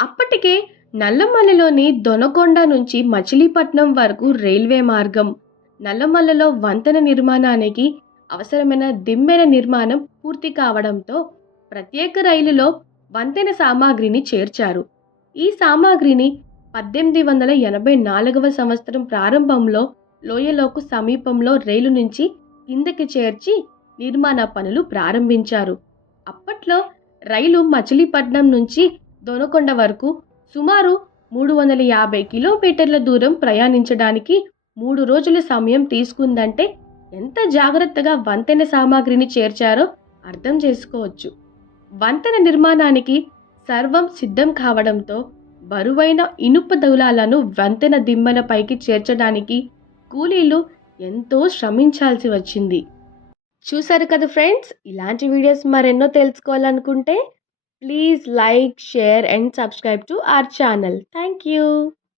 అప్పటికే నల్లమల్లలోని దొనకొండ నుంచి మచిలీపట్నం వరకు రైల్వే మార్గం, నల్లమల్లలో వంతెన నిర్మాణానికి అవసరమైన దిమ్మెన నిర్మాణం పూర్తి కావడంతో ప్రత్యేక రైలులో వంతెన సామాగ్రిని చేర్చారు. ఈ సామాగ్రిని 1884వ సంవత్సరం ప్రారంభంలో లోయలోకు సమీపంలో రైలు నుంచి కిందకి చేర్చి నిర్మాణ పనులు ప్రారంభించారు. అప్పట్లో రైలు మచిలీపట్నం నుంచి దొనకొండ వరకు సుమారు 350 కిలోమీటర్ల దూరం ప్రయాణించడానికి 3 రోజుల సమయం తీసుకుందంటే ఎంత జాగ్రత్తగా వంతెన సామాగ్రిని చేర్చారో అర్థం చేసుకోవచ్చు. వంతెన నిర్మాణానికి సర్వం సిద్ధం కావడంతో బరువైన ఇనుప దూలాలను వంతెన దిమ్మల పైకి చేర్చడానికి కూలీలు ఎంతో శ్రమించాల్సి వచ్చింది. చూసారు కదా ఫ్రెండ్స్, ఇలాంటి వీడియోస్ మరెన్నో తెలుసుకోవాలనుకుంటే please like, share and subscribe to our channel. Thank you.